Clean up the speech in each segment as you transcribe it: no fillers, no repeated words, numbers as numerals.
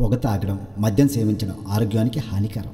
పొగ తాగడం, మద్యం సేవించడం ఆరోగ్యానికి హానికరం.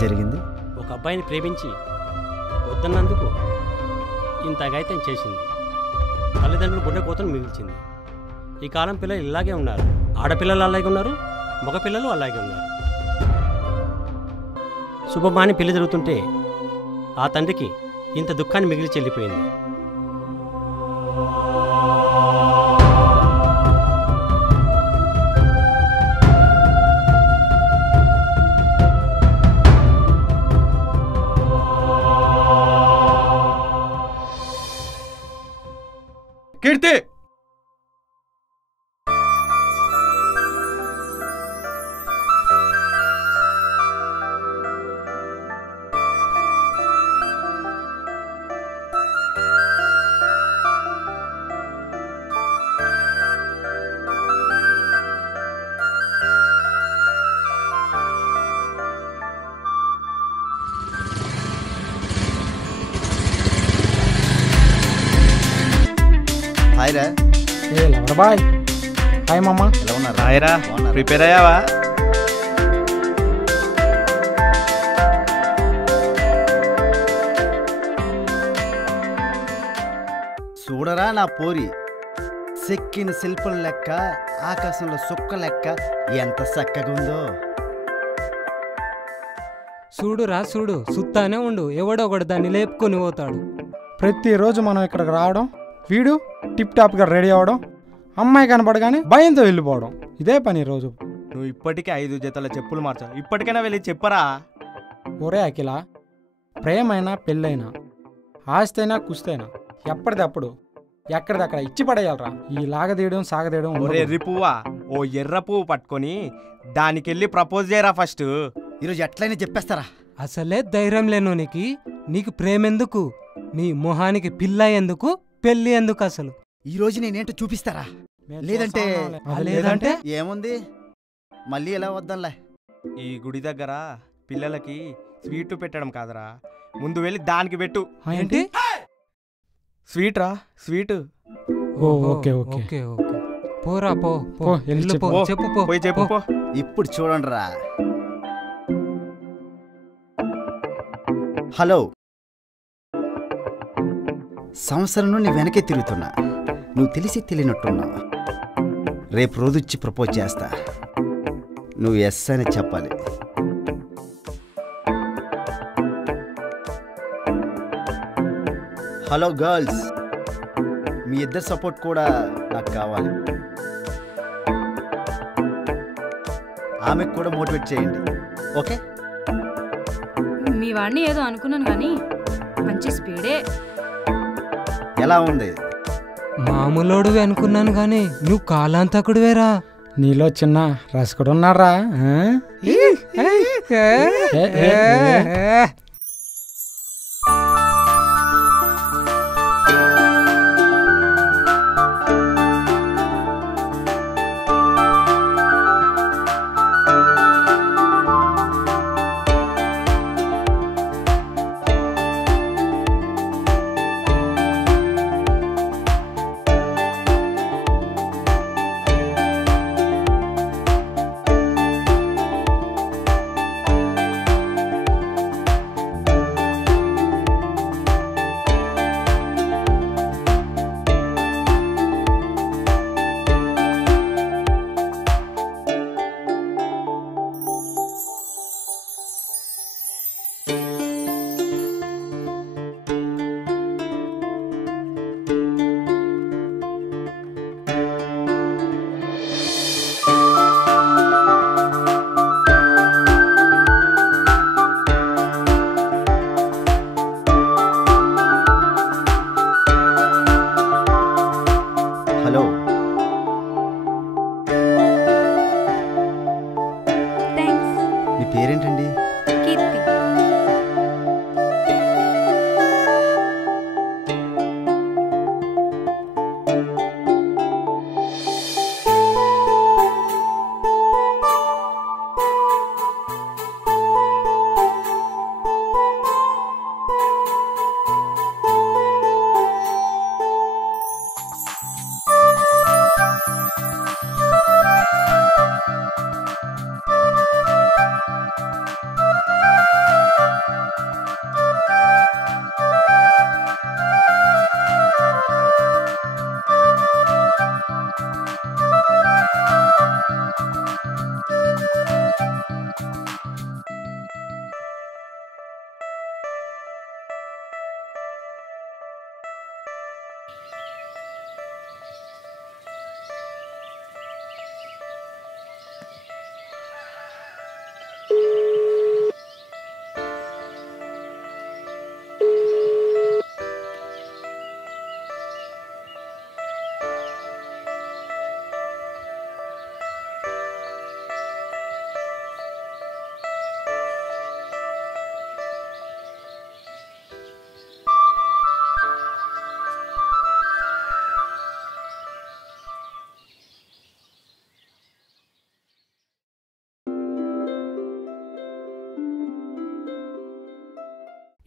జరిగింది. ఒక అబ్బాయిని ప్రేమించి వద్దన్నందుకు ఇంత అఘాయిత్యం చేసింది. తల్లిదండ్రులు గుండెకోతను మిగిల్చింది. ఈ కాలం పిల్లలు ఇలాగే ఉన్నారు. ఆడపిల్లలు అలాగే ఉన్నారు, మగపిల్లలు అలాగే ఉన్నారు. శుభమాని పెళ్లి జరుగుతుంటే ఆ తండ్రికి ఇంత దుఃఖాన్ని మిగిలి చెల్లిపోయింది. కీర్తి, హాయ్ రా. ఏ లవర్ బాయ్. హాయ్ మామ. ఎలా ఉన్నారు? హాయ్ రా. ప్రిపేర్ అయ్యావా? చూడరా నా పోరి, చెక్కిన శిల్పం లెక్క, ఆకాశంలో సుక్క లెక్క ఎంత చక్కగా ఉందో. చూడురా చూడు, సుత్తానే ఉండు, ఎవడో ఒకడు దాన్ని లేపుకొని పోతాడు. ప్రతిరోజు మనం ఇక్కడికి రావడం, వీడు టిప్ టాప్గా రెడీ అవ్వడం, అమ్మాయి కనపడగానే భయంతో వెళ్ళిపోవడం, ఇదే పని రోజు. నువ్వు ఇప్పటికే 5 జతల చెప్పులు మార్చావు. ఇప్పటికైనా వెళ్ళి చెప్పరా? ఒరే అఖిల, ప్రేమైనా పెళ్ళైనా, ఆస్తైనా కుస్తైనా ఎప్పటిదప్పుడు ఎక్కడిదక్కడ ఇచ్చి పడేయాలరా. ఈ లాగదీయడం సాగదీయడం. ఒరే ఎర్రి పువ్వా, ఓ ఎర్ర పువ్వు పట్టుకొని దానికెళ్ళి ప్రపోజ్ చేయరా ఫస్ట్. ఈరోజు ఎట్లయినా చెప్పేస్తారా? అసలే ధైర్యం లేనోనికి నీకు ప్రేమెందుకు? నీ మొహానికి పిల్ల ఎందుకు? పెళ్ళి ఎందుకు? అసలు ఈరోజు నేనేంటో చూపిస్తారా? లేదంటే ఏముంది, మళ్ళీ ఎలా వద్దాంలే. ఈ గుడి దగ్గర పిల్లలకి స్వీట్ పెట్టడం కాదరా, ముందు వెళ్ళి దానికి పెట్టు. ఏంటి స్వీట్ రా, sweet. Okay okay okay okay, పోరా పో పో, వెళ్ళి చెప్పు పో, పోయి చెప్పు పో. ఇప్పుడు చూడండి రా. హలో, సంవత్సరం నుండి వెనకే తిరుగుతున్నా, నువ్వు తెలిసి తెలియనట్టున్నా. రేపు రోజుచ్చి ప్రపోజ్ చేస్తా, నువ్వు ఎస్ అని చెప్పాలి. హలో గర్ల్స్, మీ ఇద్దరు సపోర్ట్ కూడా నాకు కావాలి. ఆమెకు కూడా మోటివేట్ చేయండి, ఓకే? మీ వాడిని ఏదో అనుకున్నాను కానీ మంచి స్పీడే. ఎలా ఉంది? మామూలోడువి అనుకున్నాను కానీ నువ్వు కాలాంతకుడువేరా. నీలో చిన్న రసకుడు ఉన్నారా?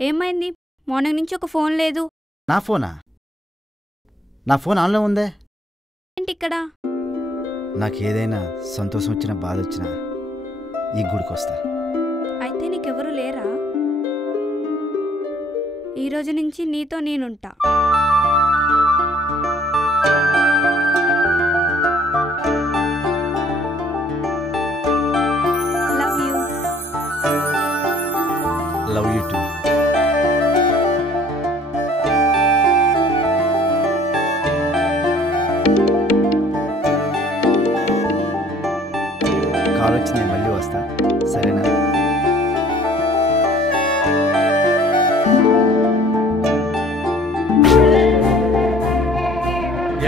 ఏమైంది? మార్నింగ్ నుంచి ఒక ఫోన్ లేదు. నా ఫోనా? నా ఫోన్ ఆన్లో ఉందే. ఏంటి ఇక్కడ? నాకేదైనా సంతోషం వచ్చినా బాధ వచ్చినా ఈ గుడికి వస్తా. అయితే నీకెవరు లేరా? ఈ రోజు నుంచి నీతో నేనుంటా. Love you. Love you too. Call వచ్చి నేను మళ్ళీ వస్తా, సరేనా?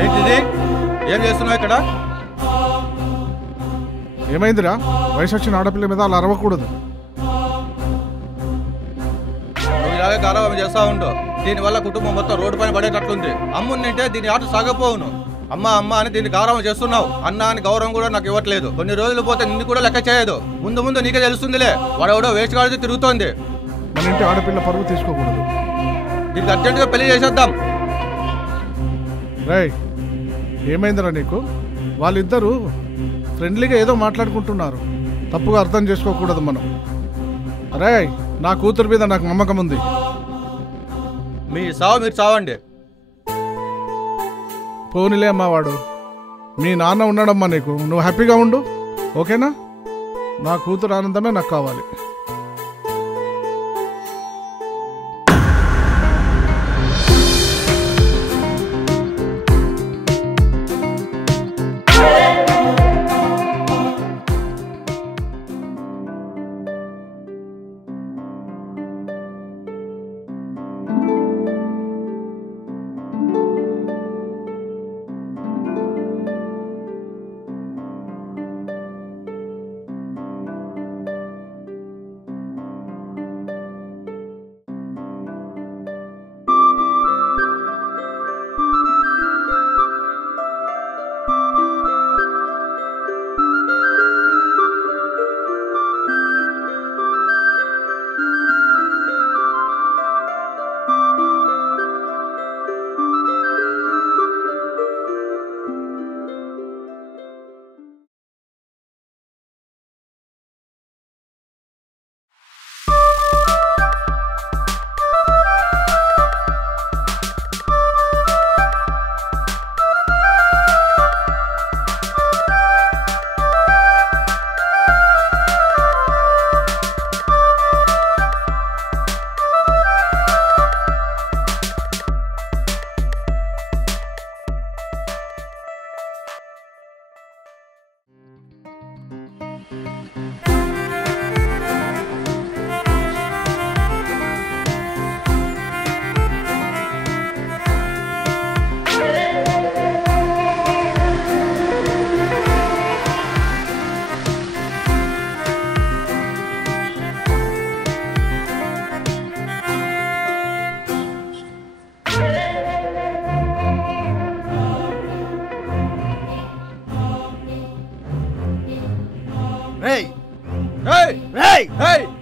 ఏంటిది? ఏం చేస్తున్నావు ఇక్కడ? ఏమైందిరా? వయసు వచ్చిన ఆడపిల్ల మీద అలా అరవకూడదు. నువ్వు ఇలాగే గారాబం చేస్తా ఉండు. దీనివల్ల కుటుంబం మొత్తం రోడ్డు పైన పడేటట్లుంది. అమ్ముంటే దీని ఆట సాగపోవును. అమ్మ అమ్మ అని దీన్ని గారాబం చేస్తున్నావు. అన్న అని గౌరవం కూడా నాకు ఇవ్వట్లేదు. కొన్ని రోజులు పోతే నిన్ను కూడా లెక్క చేయదు. ముందు ముందు నీకే తెలుస్తుందిలే. వాడెవడో వేస్ట్ గాడితో తిరుగుతోంది. మన ఇంటి ఆడపిల్ల పరువు తీసుకోకూడదు. దీనికి అర్జెంటుగా పెళ్లి చేసేద్దాం. రేయ్, ఏమైందిరా నీకు? వాళ్ళిద్దరూ ఫ్రెండ్లీగా ఏదో మాట్లాడుకుంటున్నారు. తప్పుగా అర్థం చేసుకోకూడదు మనం. రేయ్, నా కూతురు మీద నాకు నమ్మకం ఉంది. మీ సావు మీరు చావండి. పోనీలే అమ్మా, వాడు మీ నాన్న ఉన్నాడమ్మా నీకు. నువ్వు హ్యాపీగా ఉండు, ఓకేనా? నా కూతురు ఆనందమే నాకు కావాలి.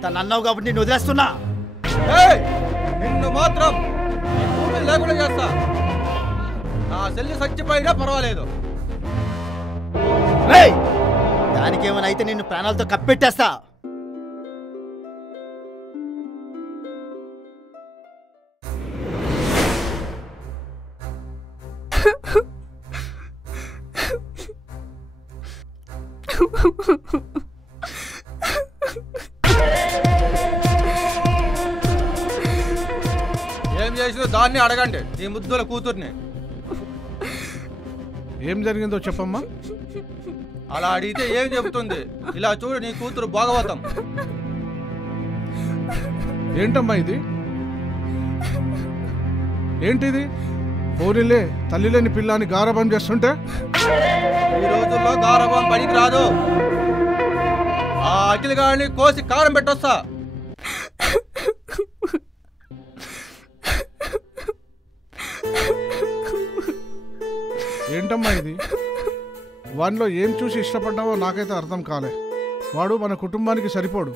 తను అన్నావు కాబట్టి నేను వదిలేస్తున్నా. నిన్ను మాత్రం లేకుండా చేస్తా. నా చెల్లి చచ్చిపోయినా పర్వాలేదు. దానికేమైనా అయితే నిన్ను ప్రాణాలతో కప్పెట్టేస్తా. ఏం చేసిందో దాన్ని అడగండి, నీ ముద్దుల కూతుర్ని. ఏం జరిగిందో చెప్పమ్మా. అలా అడిగితే ఏం చెబుతుంది? ఇలా చూడు, నీ కూతురు భాగవతం. ఏంటమ్మా ఇది? ఏంటిది? పోనీలే, తల్లి లేని పిల్లని గారాబం చేస్తుంటే. ఈ రోజుల్లో గారాబం పనికి రాదు. ఆ అఖిల్ గారిని కోసి కారం పెట్టొస్తా. ఏంటమ్మా ఇది? వాడిలో ఏం చూసి ఇష్టపడ్డావో నాకైతే అర్థం కాలే. వాడు మన కుటుంబానికి సరిపోడు.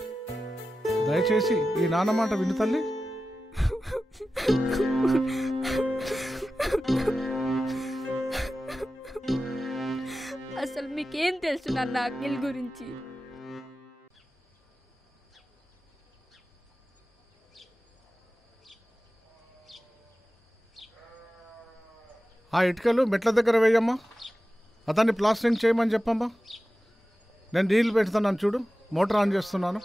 దయచేసి ఈ నాన్న మాట విను తల్లి. అసలు మీకేం తెలుసు నాన్న అఖిల్ గురించి? ఆ ఇటుకలు మెట్ల దగ్గర వేయమ్మా. అతన్ని ప్లాస్టరింగ్ చేయమని చెప్పమ్మా. నేను నీళ్ళు పెడుతున్నాను చూడు, మోటార్ ఆన్ చేస్తున్నాను.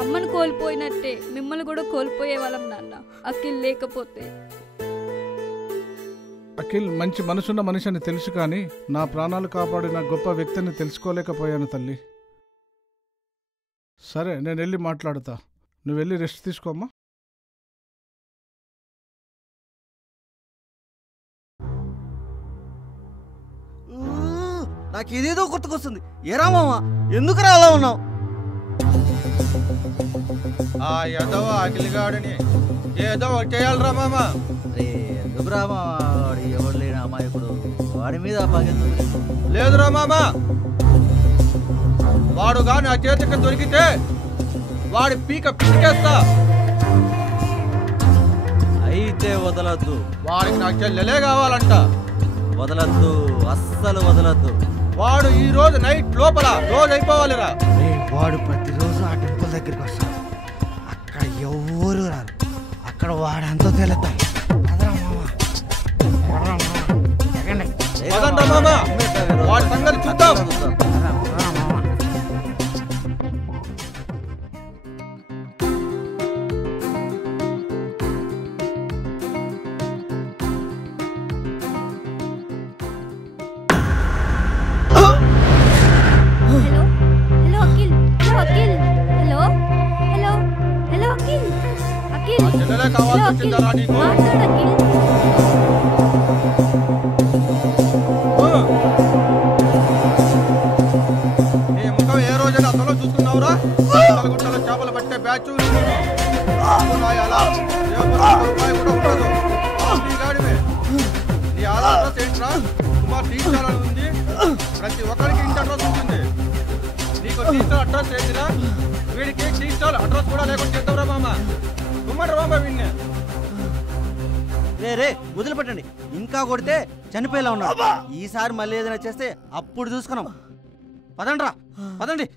అమ్మను కోల్పోయినట్టే మిమ్మల్ని కూడా కోల్పోయే వాళ్ళం నాన్న, అఖిల్ లేకపోతే. అఖిల్ మంచి మనసున్న మనిషి అని తెలుసు, కానీ నా ప్రాణాలు కాపాడిన గొప్ప వ్యక్తిని తెలుసుకోలేకపోయాను తల్లి. సరే, నేను వెళ్ళి మాట్లాడతా. నువ్వు వెళ్ళి రెస్ట్ తీసుకోమ్మా. నాకు ఇదేదో గుర్తుకొస్తుంది. ఏరా మామ, ఎందుకురా అలా ఉన్నావు? ఆ ఏదో అఖిలిగాడిని ఏదో ఒకటి చేయాలరా మామ. ఎందుకురా మామ, ఎవరు లేని అమాయకుడు, వాడి మీద లేదురా మామ. వాడు గాని ఆ చేతికి దొరికితే వాడి పీక పీకేస్తా. అయితే వదలద్దు. వాడికి నా చెల్లెలే కావాలంట. వదలద్దు, అస్సలు వదలద్దు. వాడు ఈ రోజు నైట్ లోపల రోజు అయిపోవాలిరా. వాడు ప్రతిరోజు ఆ టెంపుల్ దగ్గరికి వస్తాడు. అక్కడ ఎవరు రారు. అక్కడ వాడంతా తెలుద్దాం. పదండ్రా మామ, వాడి సంగతి చూద్దాం. చెల్లెలే కావాల్సి వచ్చిందరా నీకు? నీ ముఖం ఏ రోజైనా అసలు చూసుకున్నావురా? గుట్టలో చేపలు పట్టే బ్యాచ్ నీ అడ్రస్ ఏంట్రా? కుమార్ టీచర్ అని ఉంది. ప్రతి ఒక్కరికి ఇంటి అడ్రస్ ఉంటుంది. నీకు టీచర్ అడ్రస్ ఏంటిరా? వీడికి టీచర్ అడ్రస్ కూడా లేకుండా చేద్దాంరా మామ. కుమార్ రామ విన్నే. రే వదిలిపెట్టండి. ఇంకా కొడితే చనిపోయేలా ఉన్నాడు. ఈసారి మళ్ళీ ఏదైనా చేస్తే అప్పుడు చూసుకున్నాం. పదండ్రా, పదండి.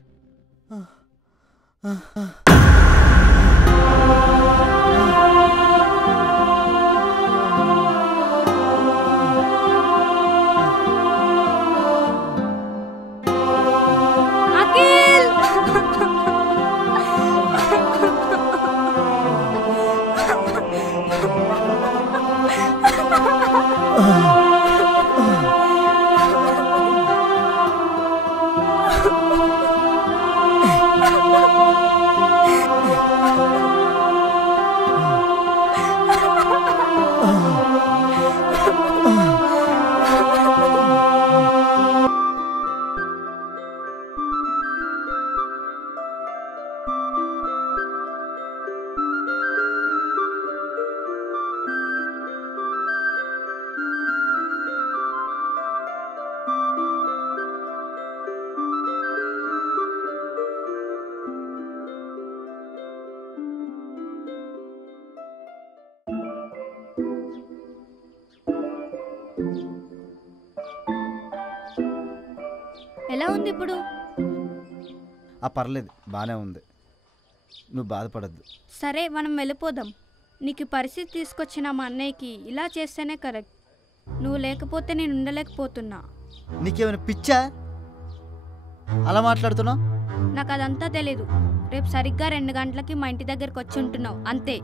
ఎలా ఉంది ఇప్పుడు? పర్లేదు, బాగానే ఉంది. నువ్వు బాధపడద్దు. సరే, మనం వెళ్ళిపోదాం. నీకు పరిస్థితి తీసుకొచ్చిన మా అన్నయ్యకి ఇలా చేస్తేనే కరెక్ట్. నువ్వు లేకపోతే నేను ఉండలేకపోతున్నా. నీకేమైనా పిచ్చా అలా మాట్లాడుతున్నావు? నాకు అదంతా తెలీదు. రేపు సరిగ్గా 2 గంటలకి మా ఇంటి దగ్గరకు వచ్చి ఉంటున్నావు అంతే.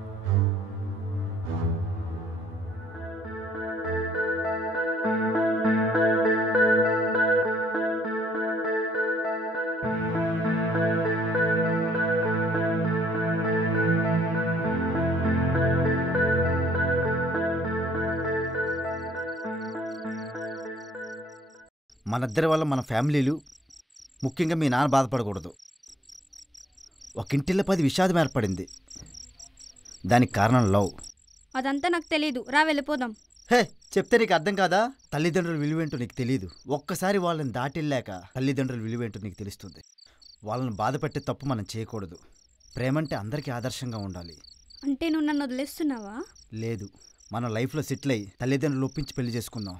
మనిద్దరి వల్ల మన ఫ్యామిలీలు, ముఖ్యంగా మీ నాన్న బాధపడకూడదు. ఒక ఇంటిలో 10 విషాదం ఏర్పడింది. దానికి కారణం లవ్. అదంతా నాకు తెలీదు. రా వెళ్ళిపోదాం. హే, చెప్తే నీకు అర్థం కాదా? తల్లిదండ్రుల విలువేంటో నీకు తెలియదు. ఒక్కసారి వాళ్ళని దాటిల్లాక తల్లిదండ్రుల విలువేంటో నీకు తెలుస్తుంది. వాళ్ళని బాధపెట్టే తప్పు మనం చేయకూడదు. ప్రేమంటే అందరికీ ఆదర్శంగా ఉండాలి. అంటే నువ్వు నన్ను వదిలేస్తున్నావా? లేదు, మన లైఫ్లో సెటిల్ అయ్యి తల్లిదండ్రులు ఒప్పించి పెళ్లి చేసుకుందాం.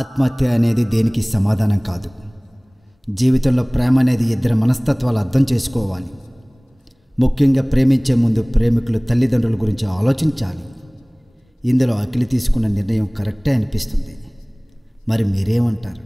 ఆత్మహత్య అనేది దేనికి సమాధానం కాదు. జీవితంలో ప్రేమ అనేది ఇద్దరి మనస్తత్వాలు అర్థం చేసుకోవాలి. ముఖ్యంగా ప్రేమించే ముందు ప్రేమికులు తల్లిదండ్రుల గురించి ఆలోచించాలి. ఇందులో అఖిల తీసుకున్న నిర్ణయం కరెక్టే అనిపిస్తుంది. మరి మీరేమంటారు?